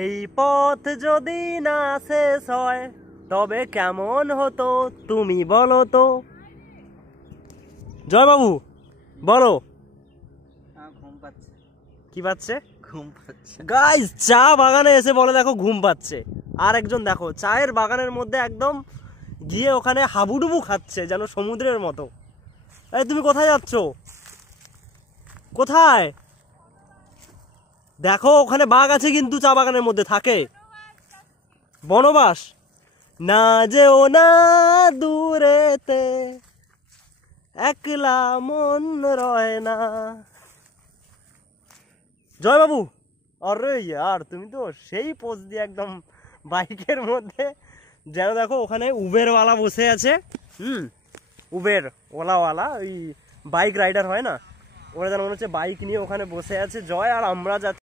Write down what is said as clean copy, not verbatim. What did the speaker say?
এই পথ যদি না শেষ হয় তবে কেমন হতো তুমি বলো তো। জয় বাবু বলো। ঘুম পাচ্ছে। কি পাচ্ছে? ঘুম পাচ্ছে। গাইস চা বাগানে এসে বলে দেখো ঘুম পাচ্ছে, আর একজন দেখো চায়ের বাগানের মধ্যে একদম গিয়ে ওখানে হাবুডুবু খাচ্ছে যেন সমুদ্রের মতো। এই তুমি কোথায় যাচ্ছ? কোথায়? দেখো ওখানে বাঘ আছে কিন্তু চা বাগানের মধ্যে থাকে। বনবাস। না যেও না দূরেতে, একলা মন রয় না। জয় বাবু, আরে ইয়ার তুমি তো সেই পোজ দিয়ে একদম বাইকের মধ্যে যেন দেখো ওখানে উবেরওয়ালা বসে আছে। উবের ওলাওয়ালা, ওই বাইক রাইডার হয় না, ওরা যেন মনে হচ্ছে বাইক নিয়ে ওখানে বসে আছে জয়, আর আমরা যাচ্ছি